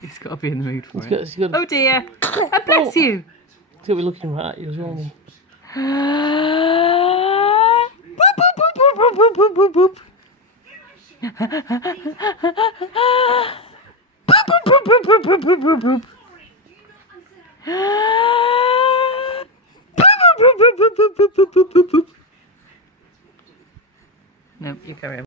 He's got to be in the mood for it. He's got Oh dear! Oh, bless you! He's got to be looking right at you as well. Boop, boop, boop, boop, boop, boop, boop, boop. Boop, boop, boop, boop, boop, boop, boop, boop, boop. Boop, boop, boop, boop, boop, boop, boop, boop, boop. No, you carry on.